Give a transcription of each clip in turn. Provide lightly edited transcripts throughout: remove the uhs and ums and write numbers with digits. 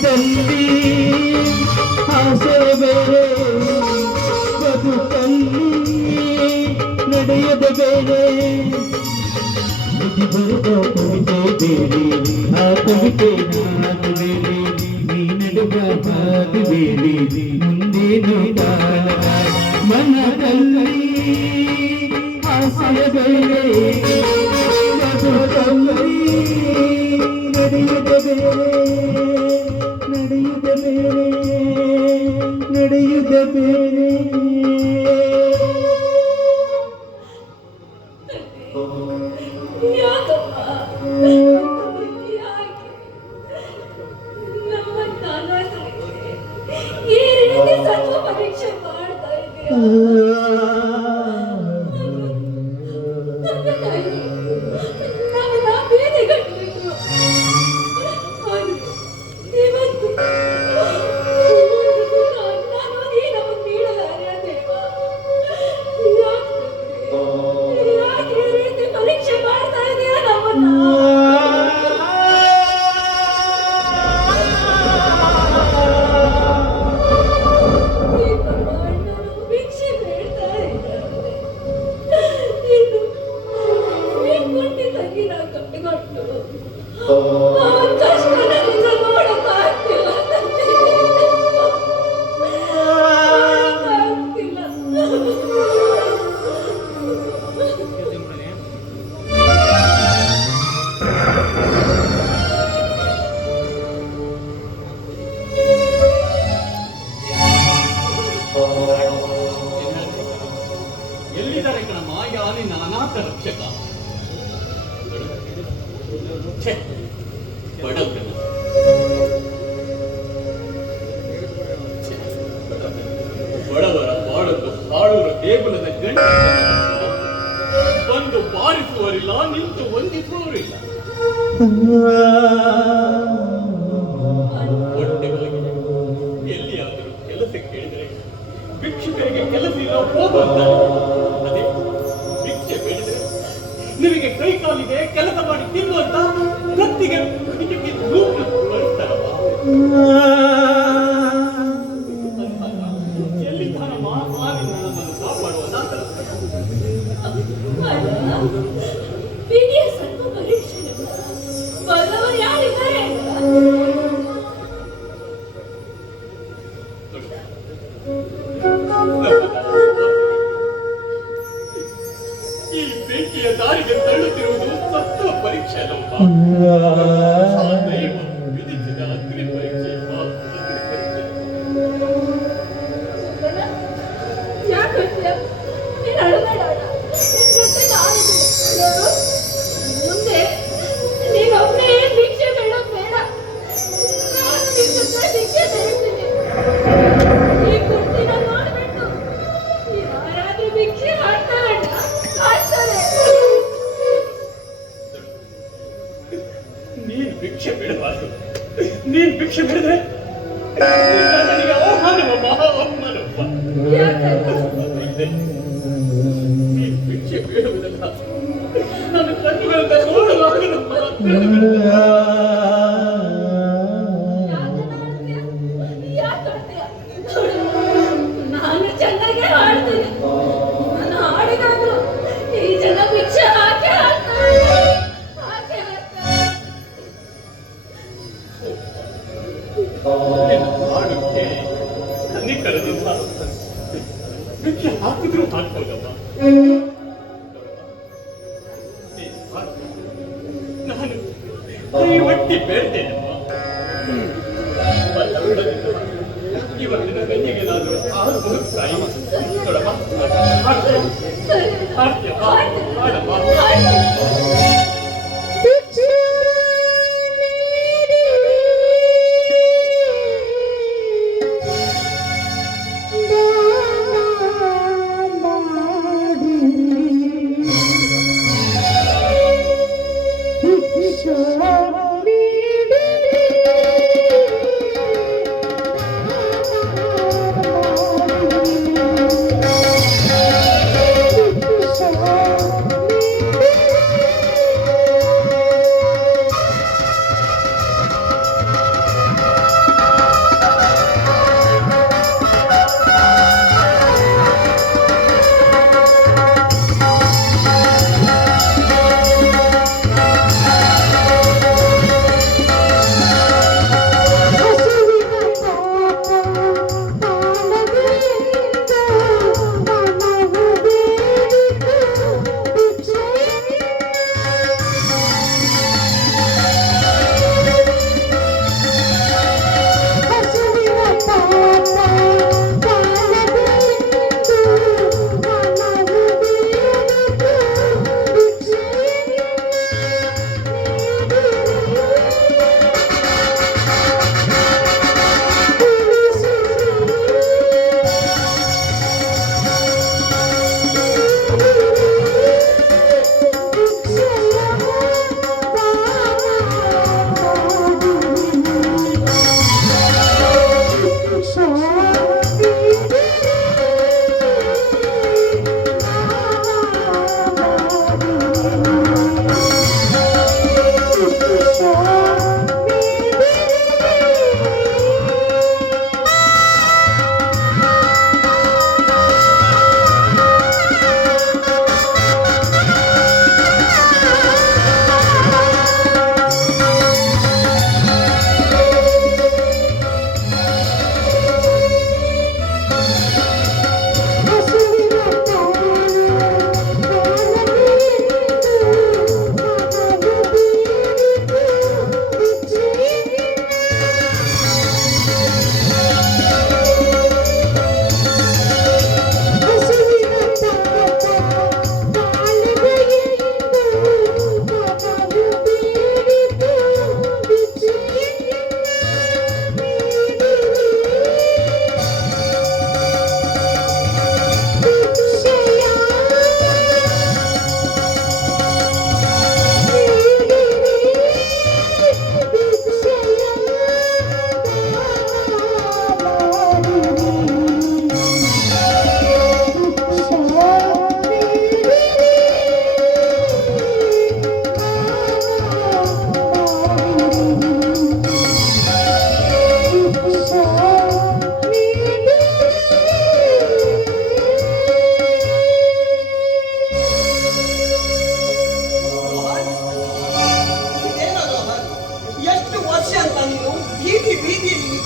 ಮನದಲ್ಲಿ ಆಸೆ ಬೇರೆ ಬದುಕಲ್ಲಿ ನಡೆಯದ ಬೇರೆ ಬರೆದ ಕವಿತೆ ಬೇರೆ ಆ ಕವಿತೆ ನಾನು ಬೇರೆ ನೀ ನಡೆದ ಹಾದಿ ಬೇರೆ ಮುಂದೇನು ಮನದಲ್ಲಿ ಆಸೆ ಬೇರೆ ಬದುಕಲ್ಲಿ ನಡೆಯದ ಬೇರೆ ನಡೆಯುತ್ತ ಬೇರೆ ಪರೀಕ್ಷೆ ಮಾಡ್ತಾ ಇದೆಯಾ ನಮ್ಮನ್ನ ಎಲ್ಲಿದ್ದಾರೆ ಕಣ ಮಾಯಾಲಿ ನಾನಾಥ ರಕ್ಷಕ ಬಡವನ ಬಡವರ ಬಾಳಲು ಹಾಳುವ ದೇಗುಲದ ಗಂಟೆ ಬಂದು ಬಾರಿಸುವರಿಲ್ಲ ನಿಂತು ವಂದಿಸುವವರಿಲ್ಲ ಹೊಟ್ಟೆಗಳಿಗೆ ಎಲ್ಲಿಯಾದರೂ ಕೆಲಸ ಕೇಳಿದರೆ ಭಿಕ್ಷುಕರಿಗೆ ಕೆಲಸ ಇಲ್ಲ ಹೋಗುತ್ತಾರೆ ಅದೇ ಭಿಕ್ಷೆ ಬೇಡಿದರೆ ನಿಮಗೆ ಕೈ ಕಾಲಿಗೆ ಕೆಲಸ ಮಾಡಿ ತಿನ್ನುವಂತ ಕತ್ತಿಗೆ ಎಲ್ಲಿ ತಾನಮ್ಮ ಆದಿನ ನಮ್ಮನ್ನು ಕಾಪಾಡುವ ನಾತರ ಸ್ವಲ್ಪ ಪರೀಕ್ಷೆ ಬಲ್ಲವರು ಯಾರಿದ್ದಾರೆ ಈ ಬೆಂಕಿಯ ದಾರಿಗೆ ತಳ್ಳುತ್ತಿರುವುದು ಸತ್ವ ಪರೀಕ್ಷೆ ಅಲ್ಲಮ್ಮ ವಿಧಿಸಿದ ಅಗ್ನಿ ಪರೀಕ್ಷೆ ಮುಂದೆ ನೀವೊಬ್ಬನೇ ಭಿಕ್ಷೆ ಬೇಡ ಬೇಡ ಭಿಕ್ಷೆ ಬೇಡ್ತೀನಿ ಈ ಕುರ್ತಿನ ನೋಡ್ಬಿಟ್ಟು ಯಾರಾದ್ರೂ ಭಿಕ್ಷೆ ಹಾಕ್ತಾರಣ್ಣ ಹಾಕ್ತಾರೆ ನೀನ್ ಭಿಕ್ಷೆ ಬಿಡಬಾರ್ದು ನೀನ್ ಭಿಕ್ಷೆ ಬಿಡಿದ್ರೆ ನನಗೆ ಅವಮಾನವಮ್ಮ ಅವಮಾನವಮ್ಮ ನೀನ್ ಭಿಕ್ಷೆ ಬೇಡುವುದಲ್ಲ ನನ್ನ ಕಣ್ಣುಗಳಿಂದ ನೋಡಲಾಗದಮ್ಮ ನಾನು ಚೆನ್ನಾಗಿ ಹಾಡ್ತೀನಿ ನಾನು ಹಾಡಿದಾದ್ರು ಈ ಜನ ಭಿಕ್ಷೆ ಹಾಕಿ ಹಾಕ್ತಾರೆ ಹಾಡುತ್ತೆ ಕನ್ನಿಕರದಿಂದ ಭಿಕ್ಷೆ ಹಾಕಿದ್ರು ಹಾಕ್ಬೋದಮ್ಮ ನಾನು ಕೈ ಒಟ್ಟಿ ಬೇಡ್ತೇನಮ್ಮ ಇವತ್ತಿನ ಗಂಜಿಗೆ ನಾನು 6 ಮುಗಿಸ್ತಾಯಿ ನೋಡಮ್ಮ ಹಾಡ್ತೇಮ್ಮ Oh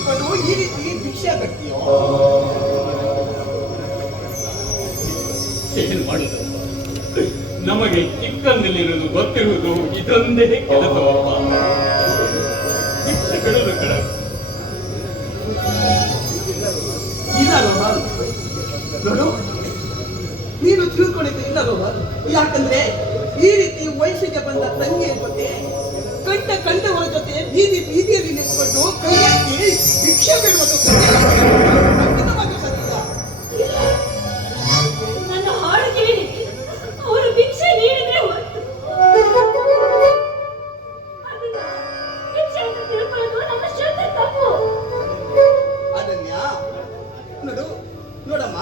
ನಿಂತ್ಕೊಂಡು ಈ ರೀತಿ ಭಿಕ್ಷೆ ಕಟ್ತೀಯೋ? ಏನು ಮಾಡುದು? ನಮಗೆ ಚಿಕ್ಕಂದಿಲಿರುವುದು ಗೊತ್ತಿರುವುದು ಇದೊಂದೇ ಕೆಲಸವಪ್ಪ. ಭಿಕ್ಷೆ ಬಿಡುವುದು ಕಡ ಇಲ್ಲ ರೋಹನ್, ನೋಡು, ನೀನು ತಿಳ್ಕೊಂಡಿದ್ದು ಇಲ್ಲ ರೋಹನ್. ಯಾಕಂದ್ರೆ ಈ ರೀತಿ ವಯಸ್ಸಿಗೆ ಬಂದ ತಂಗಿಯ ಜೊತೆ ಕಂಡವರ ಜೊತೆ ಬೀದಿಯಲ್ಲಿ ನಿಂತ್ಕೊಂಡು ಕೈ ಎತ್ತಿ ಭಿಕ್ಷೆ ಬೇಡುವುದು ಖಂಡಿತವಾಗಿಯೂ ಸತ್ಯ. ನನ್ನ ಹಾಡು ಕೇಳಿ ಅವರು ಭಿಕ್ಷೆ ನೀಡಿದ್ರೆ ಹೊರತು ಅದನ್ನ ಭಿಕ್ಷೆ ಅಂತ ತಿಳ್ಕೊಳ್ಳೋದು ನಮ್ಮ ಶ್ರದ್ಧೆ ತಪ್ಪು. ಅದನ್ಯ ನೋಡಮ್ಮ,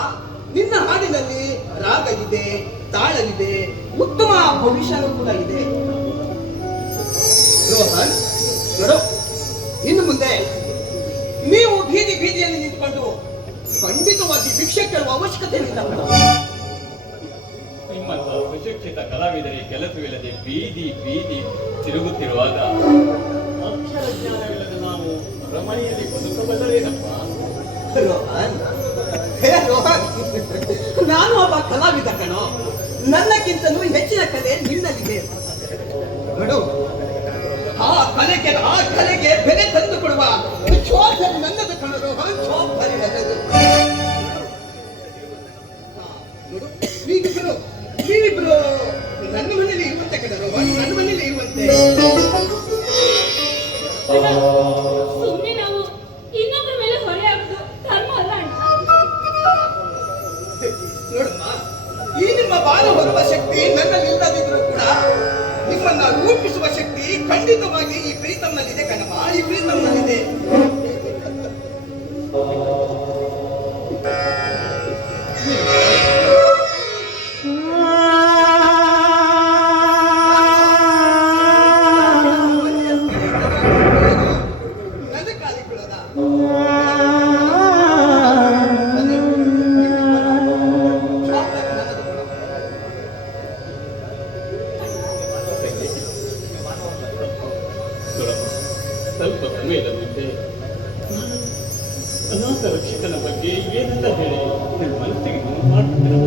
ನಿನ್ನ ಹಾಡಿನಲ್ಲಿ ರಾಗ ಇದೆ, ತಾಳವಿದೆ, ಉತ್ತಮ ಭವಿಷ್ಯನೂ ಕೂಡ ಇದೆ. ರೋಹನ್, ನೋಡು, ಇನ್ನು ಮುಂದೆ ನೀವು ಬೀದಿಯಲ್ಲಿ ನಿಂತ್ಕೊಂಡು ಖಂಡಿತವಾಗಿ ಭಿಕ್ಷೆ ಕೇಳುವ ಅವಶ್ಯಕತೆ ಇಲ್ಲ. ನಿಮ್ಮಂತ ಸುಶಿಕ್ಷಿತ ಕಲಾವಿದರಿಗೆ ಕೆಲಸವಿಲ್ಲದೆ ಬೀದಿ ತಿರುಗುತ್ತಿರುವಾಗ ಅಕ್ಷರ ಜ್ಞಾನವಿಲ್ಲದೆ ನಾವು ರಮಣೆಯಲ್ಲಿ ಬದುಕಬಲ್ಲರೇನಪ್ಪ? ರೋಹನ್, ಹೇ ರೋಹನ್, ನಾನು ಒಬ್ಬ ಕಲಾವಿದ ಕಣೋ. ನನ್ನಕ್ಕಿಂತಲೂ ಹೆಚ್ಚಿನ ಕಲೆ ನಿನ್ನಲ್ಲಿದೆ. ನೋಡು, ಆ ಕಲೆಗೆ ಬೆಲೆ ತಂದು ಕೊಡುವ ಜವಾಬ್ದಾರಿ ನನ್ನದು ಕಣ ರೋಹನ್, ಜವಾಬ್ದಾರಿ ನನ್ನದು. ನೋಡು, ನೀವಿಬ್ರು ನನ್ನ ಮನೇಲಿ ಇರುವಂತೆ ಕಣ ರೋಹನ್, ನನ್ನ ಮನೇಲಿ ಇರುವಂತೆ. ಸುಮ್ಮನೆ ನಾವು ಇನ್ನೊಬ್ಬರ ಮೇಲೆ ಹೊರೆ ಆಗೋದು ಧರ್ಮ ಅಲ್ಲ ಅಣ್ಣ. ನೋಡಮ್ಮ, ಈ ನಿಮ್ಮ ಬಾಲ ಹೊರುವ ಶಕ್ತಿ ನನ್ನಲ್ಲಿ ಇಲ್ಲದಿದ್ರು ಕೂಡ ನಿಮ್ಮನ್ನ ರೂಪಿಸುವ ಶಕ್ತಿ ಖಂಡಿತವಾಗಿ ಈ ಪ್ರೀತಂನಲ್ಲಿದೆ ಕಣಮ್ಮ, ಈ ಪ್ರೀತಂನಲ್ಲಿದೆ. ನನ್ನ ಕಾಲಿಕೊಳ್ಳದ ಸ್ವಲ್ಪ ಸಮಯದ ಮುಂದೆ ಅನಾಥ ರಕ್ಷಕನ ಬಗ್ಗೆ ಏನೆಲ್ಲ ಹೇಳಿ ನನ್ನ ಮನಸ್ಸಿಗೆ ನೋವು ಮಾಡುತ್ತಿರುವ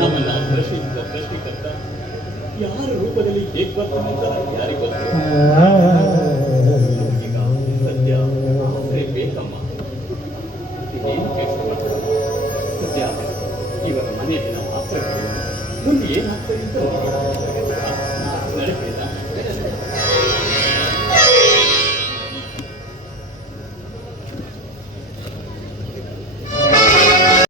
ನಮ್ಮನ್ನ ಸೃಷ್ಟಿಕರ್ತ ಯಾರ ರೂಪದಲ್ಲಿ ಹೇಗೆ ಬರ್ತಾನೆ ಅಂತ ಯಾರಿಗೆ ಗೊತ್ತು? ಈಗ ಸದ್ಯ ಆಸರೆ ಬೇಕಮ್ಮ. ಏನು ಕೆಲಸ ಮಾಡ್ತಾರೆ ಸದ್ಯ ಇವರ ಮನೆಯಲ್ಲಿ ನಾವು ಆಸರೆ ಮುಂದೆ ಏನಾಗ್ತದೆ ಅಂತ ನೋಡಿ.